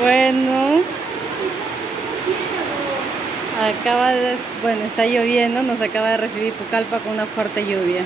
Bueno, bueno, está lloviendo, nos acaba de recibir Pucallpa con una fuerte lluvia.